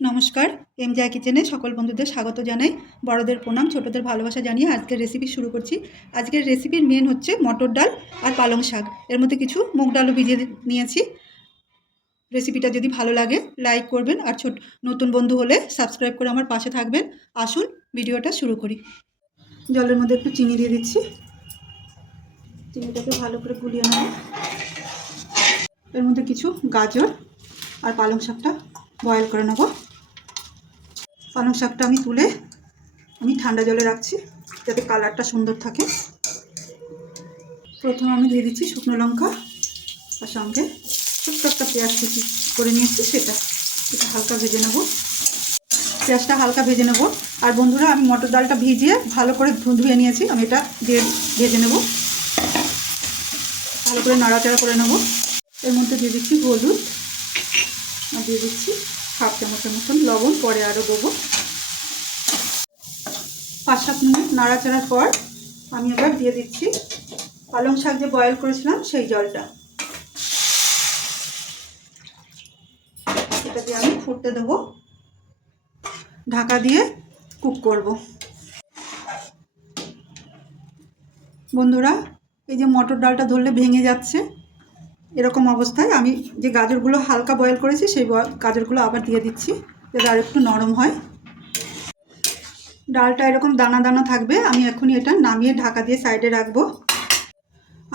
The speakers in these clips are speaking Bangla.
নমস্কার, এম জয়া কিচেনে সকল বন্ধুদের স্বাগত জানাই। বড়দের প্রণাম, ছোটদের ভালোবাসা জানিয়ে আজকের রেসিপি শুরু করছি। আজকের রেসিপির মেন হচ্ছে মটর ডাল আর পালং শাক। এর মধ্যে কিছু মুগ ডালও ভিজিয়ে নিয়েছি। রেসিপিটা যদি ভালো লাগে লাইক করবেন আর ছোট নতুন বন্ধু হলে সাবস্ক্রাইব করে আমার পাশে থাকবেন। আসুন ভিডিওটা শুরু করি। জলের মধ্যে একটু চিনি দিয়ে দিচ্ছি। চিনিটাকে ভালো করে গুলিয়ে নেব। এর মধ্যে কিছু গাজর আর পালং শাকটা বয়েল করে নেব। পালং শাকটা আমি তুলে আমি ঠান্ডা জলে রাখছি, যাতে কালারটা সুন্দর থাকে। প্রথমে আমি দিয়ে দিচ্ছি শুকনো লঙ্কা আর সঙ্গে ছোট্ট একটা পেঁয়াজ কুচি করে নিয়েছি, সেটা এটা হালকা ভেজে নেব। পেঁয়াজটা হালকা ভেজে নেব। আর বন্ধুরা, আমি মটর ডালটা ভিজিয়ে ভালো করে ধুয়ে নিয়েছি, আমি এটা দিয়ে ভেজে নেব। ভালো করে নাড়াচাড়া করে নেব। এর মধ্যে দিয়ে দিচ্ছি হলুদ, আর দিয়ে দিচ্ছি হাফ চামচের মতন লবণ, পরে আরও দেবো। পাঁচ সাত মিনিট নাড়াচাড়ার পর আমি এবার দিয়ে দিচ্ছি পালং শাক যে বয়েল করেছিলাম সেই জলটা। এটা দিয়ে আমি ফুটতে দেবো। ঢাকা দিয়ে কুক করব। বন্ধুরা, এই যে মটর ডালটা ধরলে ভেঙে যাচ্ছে। এরকম অবস্থায় আমি যে গাজরগুলো হালকা বয়েল করেছি, সেই গাজরগুলো আবার দিয়ে দিচ্ছি, যাতে আর একটু নরম হয়। ডালটা এরকম দানা দানা থাকবে, আমি এখনই এটা নামিয়ে ঢাকা দিয়ে সাইডে রাখব।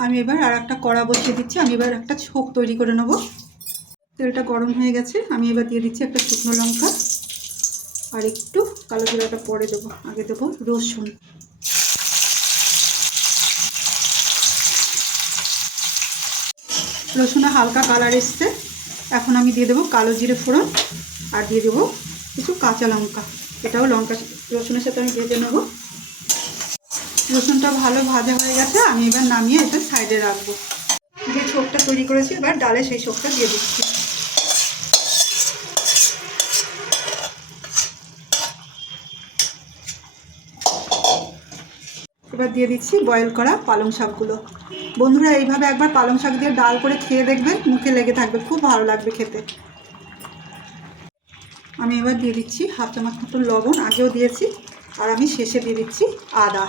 আমি এবার আর একটা কড়া বসিয়ে দিচ্ছি, আমি এবার একটা ছোক তৈরি করে নেব। তেলটা গরম হয়ে গেছে, আমি এবার দিয়ে দিচ্ছি একটা শুকনো লঙ্কা, আর একটু কালো জিরাটা পরে দেবো, আগে দেবো রসুন। রসুনে হালকা কালার এসছে। এখন আমি দিয়ে দেবো কালো জিরে ফোড়ন আর দিয়ে দেবো কিছু কাঁচা লঙ্কা। এটাও লঙ্কা রসুনের সাথে আমি ভেজে নেব। রসুনটা ভালো ভাজা হয়ে গেছে, আমি এবার নামিয়ে এটা সাইডে রাখব। যে ছোকটা তৈরি করেছি, এবার ডালে সেই ছোকটা দিয়ে দিচ্ছি। এবার দিয়ে দিচ্ছি বয়েল করা পালং শাকগুলো। বন্ধুরা, এইভাবে একবার পালং শাক দিয়ে ডাল করে খেয়ে দেখবেন, মুখে লেগে থাকবে, খুব ভালো লাগবে খেতে। আমি এবার দিয়ে দিচ্ছি হাফ চামচ মতো লবণ, আগেও দিয়েছি, আর আমি শেষে দিয়ে দিচ্ছি আদা।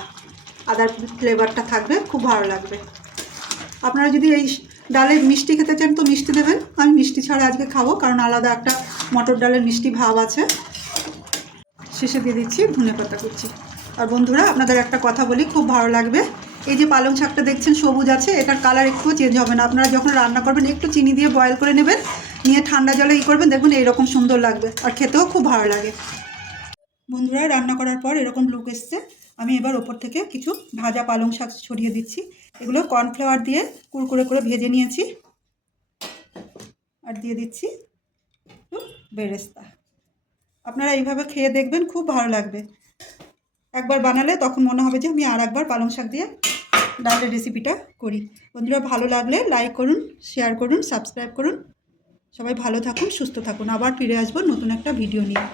আদার ফ্লেভারটা থাকবে, খুব ভালো লাগবে। আপনারা যদি এই ডালে মিষ্টি খেতে চান তো মিষ্টি দেবেন। আমি মিষ্টি ছাড়া আজকে খাব, কারণ আলাদা একটা মটর ডালের মিষ্টি ভাব আছে। শেষে দিয়ে দিচ্ছি ধনে পাতা কুচি। আর বন্ধুরা, আপনাদের একটা কথা বলি, খুব ভালো লাগবে। এই যে পালং শাকটা দেখছেন, সবুজ আছে, এটার কালার একটুও চেঞ্জ হবে না। আপনারা যখন রান্না করবেন, একটু চিনি দিয়ে বয়েল করে নেবেন, নিয়ে ঠান্ডা জলে ই করবেন, দেখবেন এইরকম সুন্দর লাগবে আর খেতেও খুব ভালো লাগে। বন্ধুরা, রান্না করার পর এরকম লুক এসছে। আমি এবার ওপর থেকে কিছু ভাজা পালং শাক ছড়িয়ে দিচ্ছি। এগুলো কর্নফ্লাওয়ার দিয়ে কুরকুরে করে ভেজে নিয়েছি। আর দিয়ে দিচ্ছি একটু বেরেস্তা। আপনারা এইভাবে খেয়ে দেখবেন, খুব ভালো লাগবে। একবার বানালে তখন মনে হবে যে আমি আর একবার পালং শাক দিয়ে ডালের রেসিপিটা করি। বন্ধুরা, ভালো লাগলে লাইক করুন শেয়ার করুন সাবস্ক্রাইব করুন। সবাই ভালো থাকুন, সুস্থ থাকুন। আবার ফিরে আসব নতুন একটা ভিডিও নিয়ে।